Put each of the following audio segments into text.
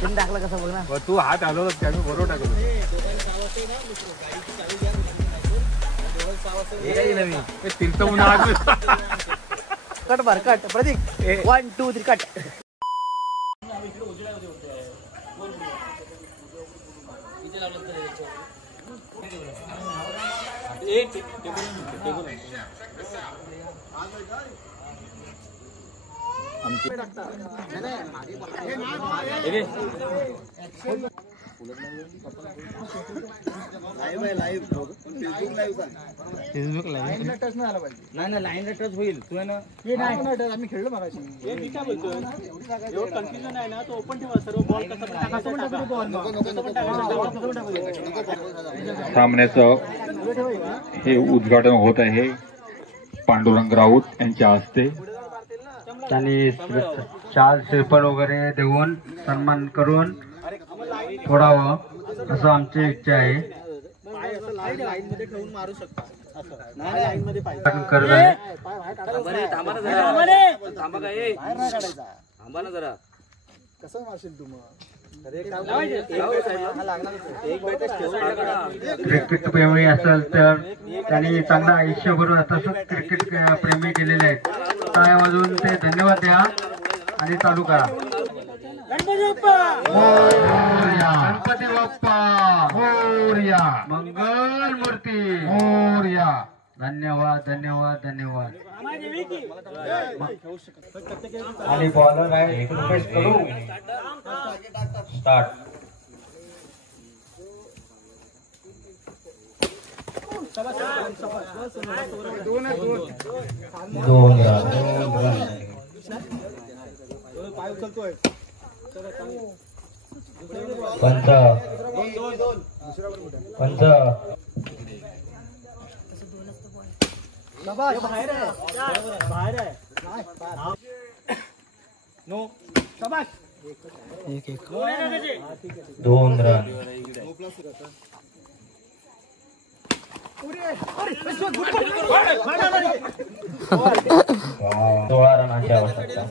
टाकला कसं बघ ना. तू हात हलवलास की आम्ही बरोबर टाकलो. कट मार कट प्रतीक 1 2 3 कट. फेसबुक लाईव्ह टच नाही आला पाहिजे. नाही लाईनला टच होईल. तू आहे ना आम्ही खेळलो मगाशी. मी काय बोलतो एवढं कन्फ्युजन आहे ना तो ओपन ठेवा सर्व बॉल कसा सामन्याचं हे उद्घाटन होत आहे पांडुरंग राऊत यांच्या हस्ते. त्यांनी शाल श्रीफळ वगैरे देऊन सन्मान करून सोडावं असं आमची इच्छा आहे. लाईन मध्ये ठेवून मारू शकता. कसं मारशील तू मग. क्रिकेट प्रेमी असेल तर त्यांनी चांगलं आयुष्यभर तसंच क्रिकेट प्रेमी केलेले आहेत. टाळ्या वाजवून ते धन्यवाद द्या आणि चालू करा. गणपती बाप्पा मोरया. मंगल मूर्ती मोरया. धन्यवाद धन्यवाद धन्यवाद. आणि बॉलर आहे रिक्वेस्ट करू. स्टार्ट. दोन रन. पाय उचलतोय. पंच पंच. बाहेर आहे. नो शाबास. दोन रन. 16 रनांची आवश्यकता.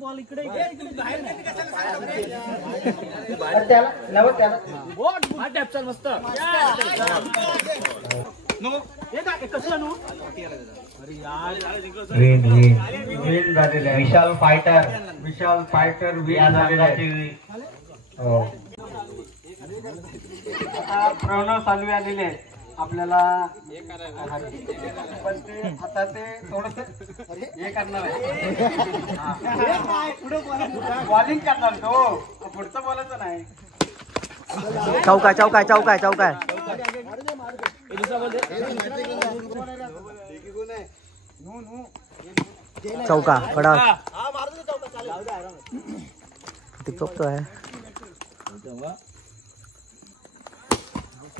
बॉल इकडे मस्त. विन झालेले. विशाल फायटर विन झालेला आहे. प्रणव सालवे आलेले आहेत आपल्याला. पण ते आता ते थोडस हे करणार आहे. बॉलिंग करणार तो. पुढचं बोलायचं नाही. चौका चौका चौका चौका. चौका कडा. चौक तो आहे.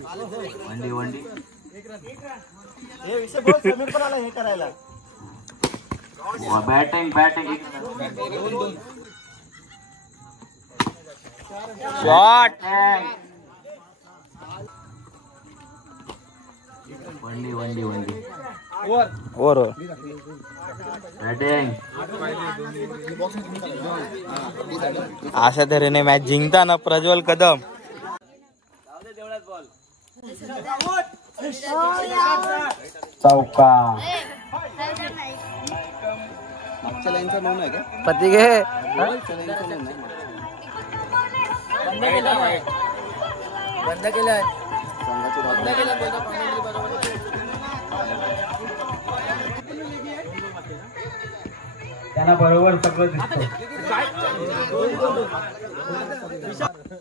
वंडी वंडी. हे विषय बोल. समीर पण आला हे करायला. Batting shot. वंडी वंडी वंडी. ओव्हर. बॅटिंग. अशा तऱ्हेने मॅच जिंकताना प्रज्वल कदम. चौका. मागच्या लाईनचा नोन आहे का. पती घे. बंद केलंय. त्यांना बरोबर सगळं दिसतं.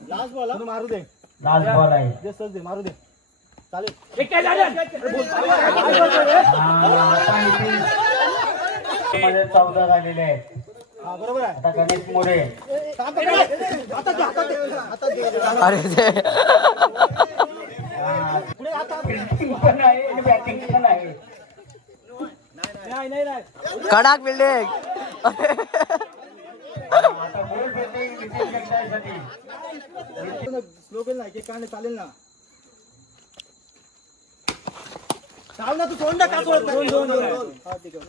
लास्ट बॉल मारू दे. लास्ट बॉल आहे. जस्ट दे मारू दे. चालेल. मध्ये 14 झालेले आहेत. बरोबर आहे. आता गणेश मोरे. अरे ते पण आहे आणि बॅटिंग पण आहे. नाही कडक बिल्डिंग. आता गोल बिल्डिंग नितीन जगदाळेसाठी. स्लोगन नाही की काय चालेल ना. चाल ना तू सोड ना. का सोडत नाही. दोन.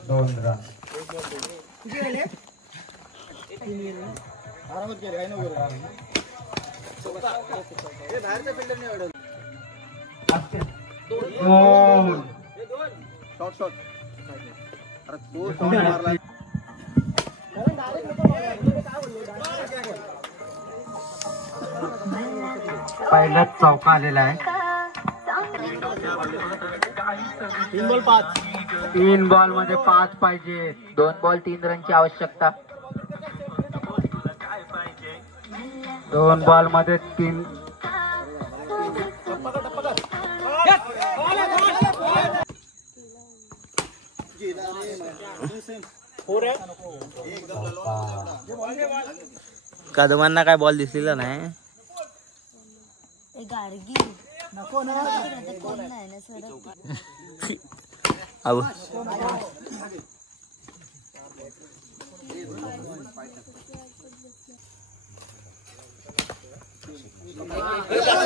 2 रन. आरामात केले आहे ना बाहेरच्या फिल्डरने अडवलं. शॉर्ट अरे तो शॉट मारला. पहिलाच चौका आलेला आहे. 3 बॉल मध्ये 5 पाहिजे. 2 बॉल 3 रनची आवश्यकता. 2 बॉल मध्ये 3. कदमांना काय बॉल दिसलेला नाही. नको ना अहो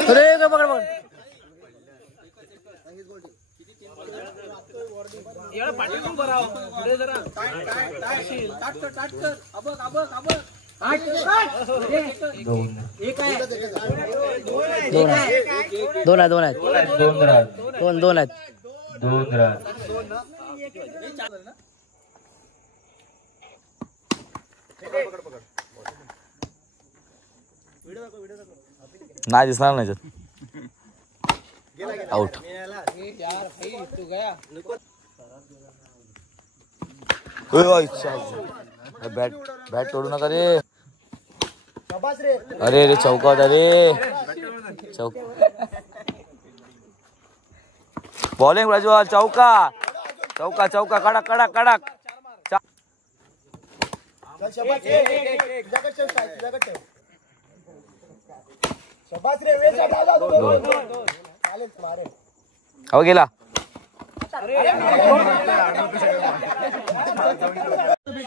अरे का पकड पकड. दोन आहेत 2 रन. 2 आहेत. 2 रन. नाही दिसणार नाही आउट. बॅट तोडू नका रे. अरे रे चौका होता रे. चौक बॉलिंग प्रज्वल. चौका कडक. हो गेला.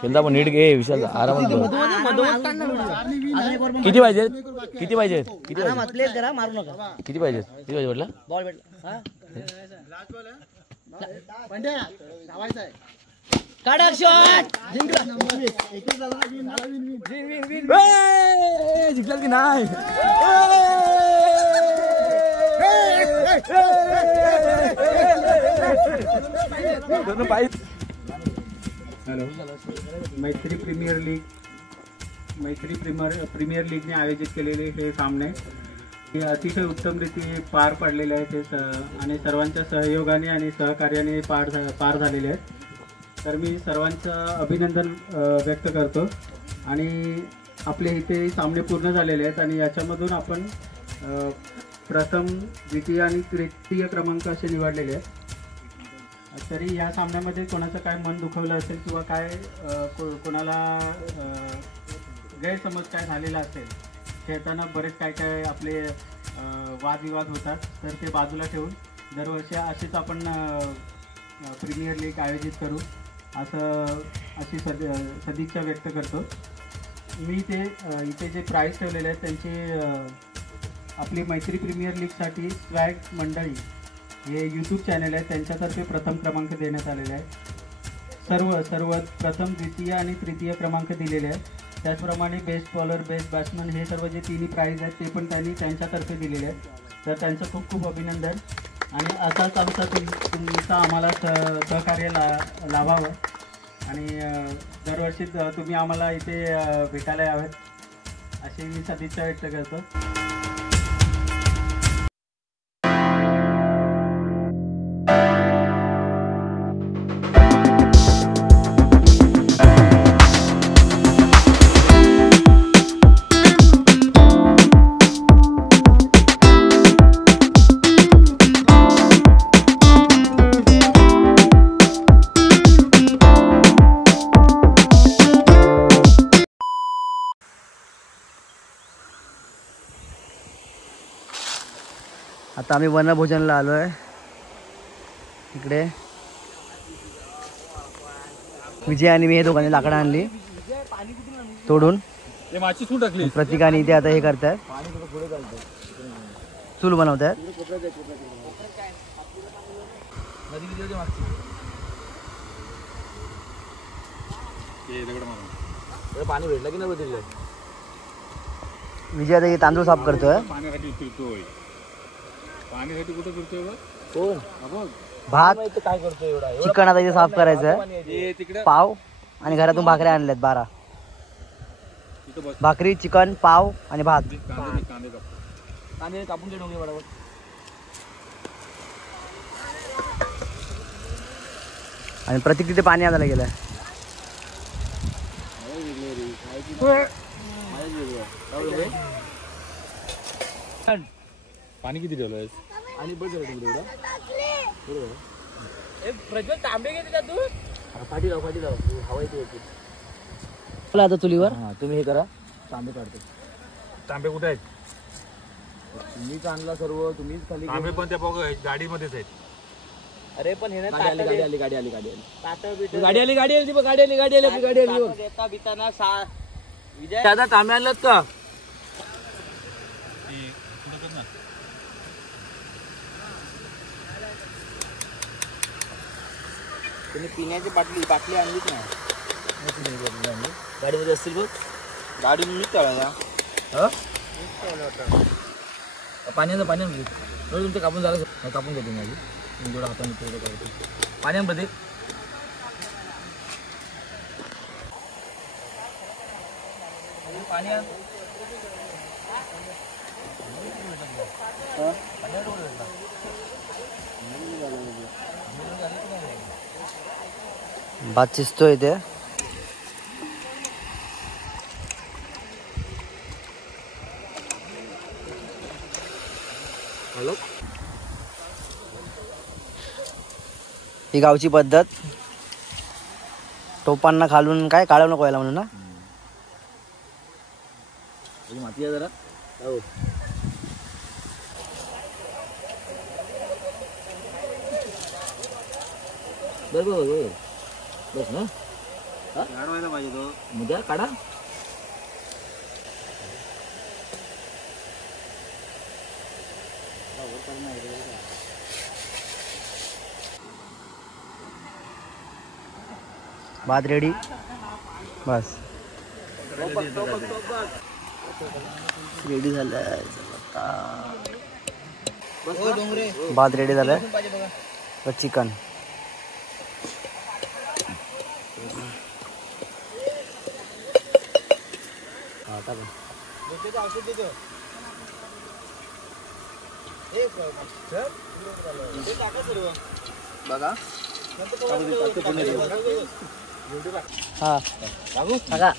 खेळता पण नीट घे विशाल. आरामात. किती पाहिजे म्हटलं. बॉल भेटला कडक शॉट जिंकला की नाही. हॅलो. मैत्री प्रीमियर लीगने आयोजित केलेले हे सामने हे अतिशय उत्तम रीती पार पडलेले आहेत. ते आणि सर्वांच्या सहयोगाने आणि सहकार्याने पार झालेले आहेत. तर मी सर्वांचं अभिनंदन व्यक्त करतो. आणि आपले इथे सामने पूर्ण झालेले आहेत आणि याच्यामधून आपण प्रथम, द्वितीय आणि तृतीय क्रमांक असे निवडलेले आहेत. तरी या सामन्यामध्ये कोणाचं काय मन दुखवलं असेल किंवा काय कोणाला गैरसमज काय झालेला असेल, खेळताना बरेच काय आपले वादविवाद होतात, तर ते बाजूला ठेवून दरवर्षी अशीच आपण प्रीमियर लीग आयोजित करू अशी सदिच्छा व्यक्त करतो. मी इथे जे प्राईज ठेवलेले आहेत त्यांची आपली मैत्री प्रीमियर लीगसाठी स्वॅग मंडळी हे यूट्यूब चॅनल आहे, त्यांच्यातर्फे प्रथम क्रमांक देण्यात आलेला आहे. सर्व प्रथम, द्वितीय आणि तृतीय क्रमांक दिलेले आहेत. त्याचप्रमाणे बेस्ट बॉलर, बेस्ट बॅट्समन हे सर्व जे तिन्ही प्राईज आहेत ते पण त्यांनी त्यांच्यातर्फे दिलेले आहेत. तर त्यांचं खूप खूप अभिनंदन. आणि असाच आमचा तुमचं आम्हाला सहकार्य लाभावं आणि दरवर्षी तुम्ही आम्हाला इथे भेटायला यावेत अशी मी सदिच्छा व्यक्त करतो. आता आम्ही वनभोजनला आलो आहे. इकडे विजय आणि मी हे दोघांनी लाकडं आणली तोडून. प्रत्येकाने इथे आता हे करतायत, चूल बनवतायत. पाणी भेटलं की नाही. विजय आता तांदूळ साफ करतोय. पाण्यासाठी फिरतोय. पाण्यासाठी कुठे फिरतोय बघ. कोण? हा बघ. भात काय करतोय एवढा चिकन आता इथे साफ करायचं. ये तिकडे पाव आणि घरातून भाकऱ्या आणल्यात 12. तिथं बस. भाकरी, चिकन, पाव आणि भात. कांदे काप. कांदे कापून घे डोंगे बरोबर. आणि प्रतीक तिथे पाणी आणायला गेलाय. पाणी किती ठेवलंय? आणि बघ जरा तिकडे एवढं. प्रज्वल तांबे घेते का तू? पाठी लाव हवा येते. बोला आता चुलीवर. तुम्ही हे करा, तांबे काढतो. तांबे कुठे आहेत? तुम्हीच आणला सर्व, तुम्हीच खाली. तांबे पण त्या बघ गाडीमध्येच आहेत. अरे पण हे ना गाडी आली. गाडी आली गाडी विजय दादा तांबे आणलं का? तुम्ही पिण्याची बाटली आणलीच नाही. गाडीमध्ये असतील बघ. गाडी मी तळायला पाण्याचं तुमचं कापून झालं. कापून घेतो माझी जेवढं हाताने तेवढं करतो. पाण्यामध्ये पाणी भात शिजतोय इथे. ही गावची पद्धत. टोपांना खालून काय काढू नको यायला म्हणून ना. माती आहे जरा. हो. बरोबर बस ना. काढवायला पाहिजे तो. उद्या काढा. भात रेडी. बस रेडी झालं. भात रेडी झालं. चिकन बघा. हा टाका.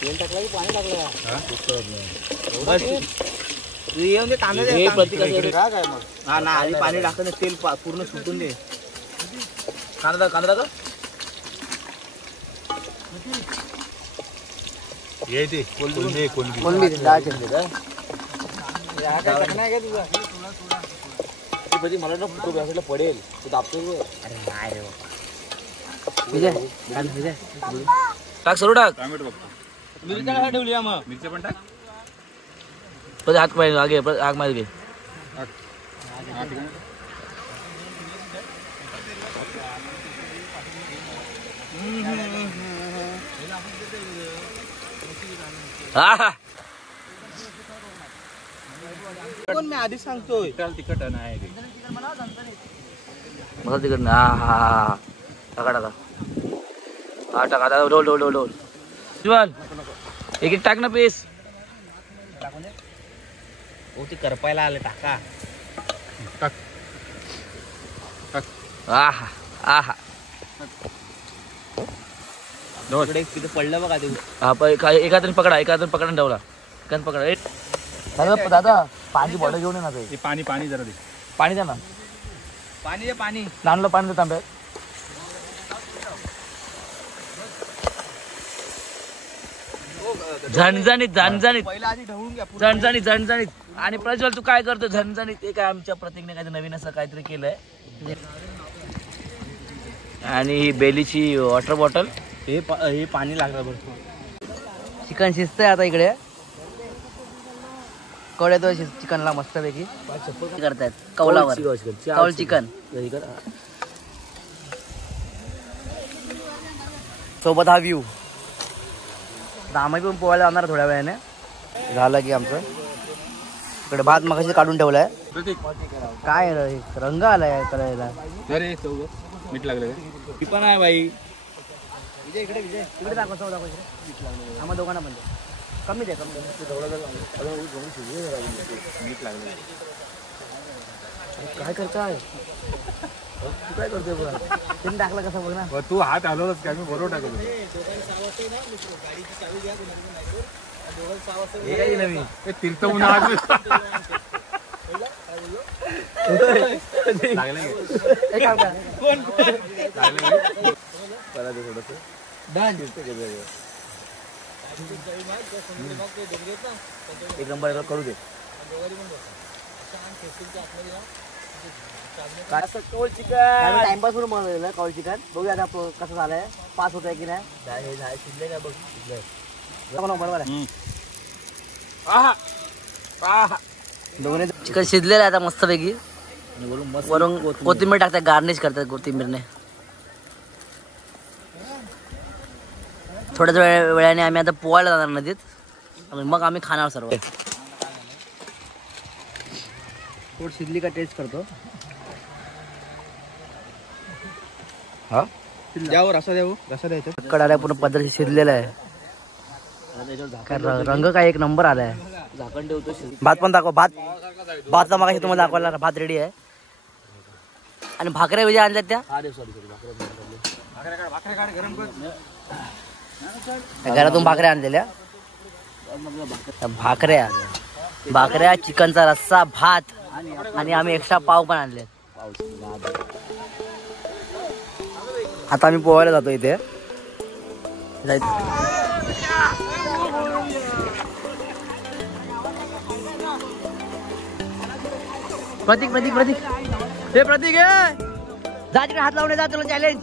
तेल टाकला की पाणी टाकलं. येऊन दे तांदूळ. काय मग हा ना आधी पाणी टाकतं तेल पूर्ण सुटून दे. कांदा का ये ते कोलंबी कोलंबी डाळ चिरली का? मला ना फोटो घ्यायला पडेल. तू दाबतो. अरे नाही रे विजय. टाक सर्व टाक. टोमॅटो बघतो. मिरच्या ठेवली मग. मिरच्या पण टाक. पण हात पाहिजे आगे आग मार घे. कोण मी आधी सांगतोय. तिखट नाही मला तिकडनं हा टाका हा टाका. आता डोल जीवन एक टाक ना पीस. हो ते करपायला आलं. टाका. आहा आहा. तिथे पडलं बघा ते. हा एखाद्याने पकडा ठेवला. एखादं पकडा. दादा पाणी बॉटल घेऊन ये ना. ते पाणी जरा दे. पाणी द्या ना. पाणी नानलं पाणी दे तांब्यात. झणझणीत पहिला आधी ढवळून घ्या. झणझणीत. आणि प्रज्वल तू काय करतो झणझणीत. ते काय आमच्या प्रतीकने काहीतरी नवीन असं काहीतरी केलंय. आणि ही बेलीची वॉटर बॉटल. हे पाणी लागलं भरपूर. चिकन शिजतंय आता इकडे. कळतो चिकनला मस्तपैकी करतायत. कौलावर कौल चिकन. सोबत हा व्ह्यू. आम्ही पण पोहायला जाणार थोड्या वेळाने. झालं की आमचं इकडे भात मगाशी काढून ठेवलाय. काय रंग आलाय करायला. मीठ लागलं ती पण आहे बाई. इकडे दाखव दाखव आम्हा दोघांना पण कमी दे कमी मीठ लागलं. काय करताय तू काय करतोय बघा. त्यांनी टाकलं कसं बघ ना. तू हात हलवलास का मी बरोबर टाकतो. हे काय दिलं मी तीर्थ उन्हा एक नंबर करू दे. कौल चिकन टाइमपास म्हणून बनवलेलं कौल चिकन. बघूया आता कसं झालंय. पास होत आहे की नाही. हे झालं शिजले काय बघ. बरोबर आहे. दोघांनी चिकन शिजलेलं आहे आता मस्तपैकी. वरून कोथिंबीर टाकतात. गार्निश करतात कोथिंबीरने. थोड्याच वेळाने आम्ही आता पोहायला जाणार नदीत आणि मग आम्ही खाणार सर्व. पोट शिजली का टेस्ट करतो. हा द्यावं रसा द्यावं. रसा द्यायचा कडाला पूर्ण पद्धती शिजलेला आहे. रंग काय एक नंबर आलाय. झाकण ठेवतो. भात पण दाखव. भातचा मागाशी तुम्हाला दाखवायला. भात रेडी आहे. आणि भाकऱ्या विजय आणल्यात त्या घरातून भाकऱ्या आणलेल्या. भाकऱ्या चिकनचा रस्सा भात आणि आम्ही एक्स्ट्रा पाव पण आणले. आता आम्ही पोहायला जातो इथे. प्रतीक प्रतीक प्रतीक हे प्रतीक आहे. जा तिकडे हात लावणे. जा तुला चॅलेंज.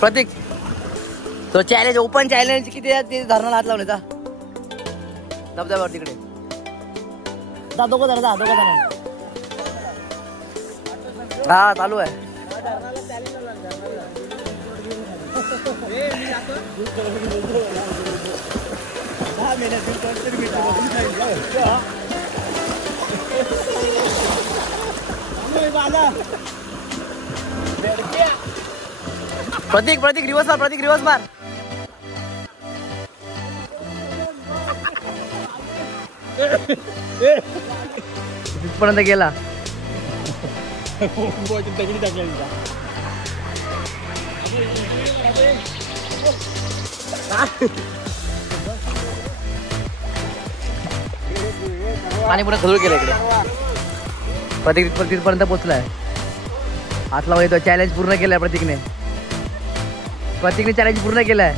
प्रतीक तो चॅलेंज ओपन चॅलेंज किती आहे ते धरणाला हात लावले. जा धबधब्यावर तिकडे जा. दोघं जण जा. दोघं जण. हा चालू आहे. प्रतीक प्रतीक रिवर्स मार. प्रतीक रिवर्स मार. तिथपर्यंत गेला. दगडी टाकल्या. पाणी पुन्हा खदूळ केलं इकडे. प्रतीक तिथपर्यंत पोहोचलाय. हात लावा येतो. चॅलेंज पूर्ण केलाय प्रतीकने. प्रतीकने चॅलेंज पूर्ण केलाय.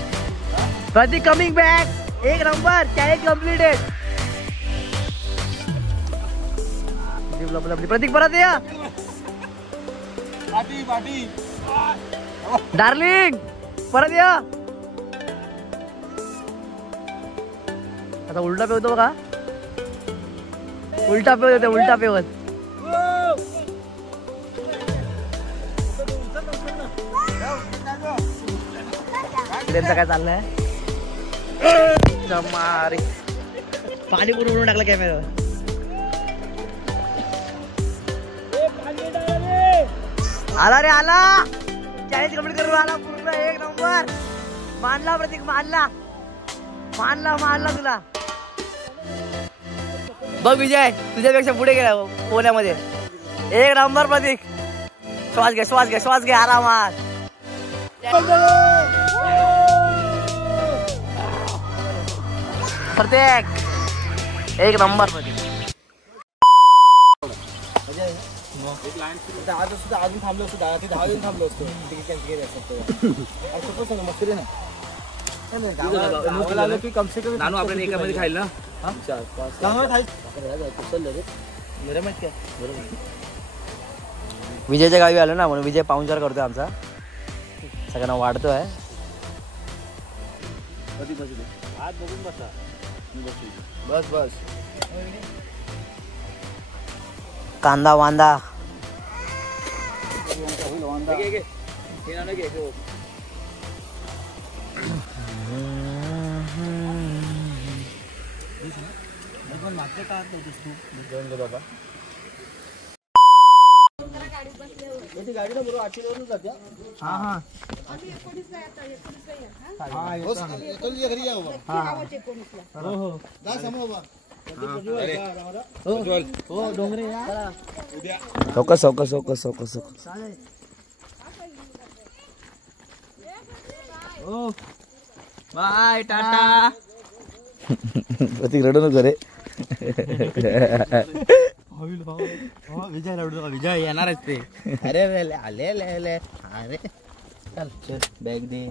Pratik coming back. एक नंबर. Challenge completed. प्रतीक परत या. डार्लिंग परत या. आता उलटा पेवतो का. उलटा पेवत. उलटा पेवत. त्यांचं काय चाललंय. मारी पाणी पूर्ण उडून टाकलं कॅमेऱ्यावर. आला रे आला. चॅलेंज कम्प्लीट करून आला पूर्ण. एक नंबर. मानला प्रतीक. मानला मानला मानला तुला. बघ विजय तुझ्यापेक्षा पुढे गेला पोहण्यामध्ये. एक नंबर प्रतीक. श्वास घे श्वास घे श्वास घे आरामात. प्रत्येक एक नंबर प्रतीक. आज सुद्धा अजून थांबलो असतो. 10 दिवस थांबलो असतो. आपल्याला एकामध्ये खाईल ना. विजयच्या गावी आलो ना म्हणून विजय पाहुणचार करतोय आमचा. सगळ्यांना वाढतोय. हात बघून बसा. बस बस. कांदा वांदा गाडीला बरोबर 8 किलोवरून जात्या. घरी या बाबा. हो जा समोर बाबा. हो डोंगरे बाय टाटा. प्रतीक रडू नको रे. विजय रडू विजय येणारच ते. अरे आले अरे चल बॅग दे.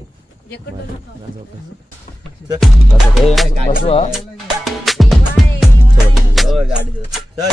बसू हा. गाडी चल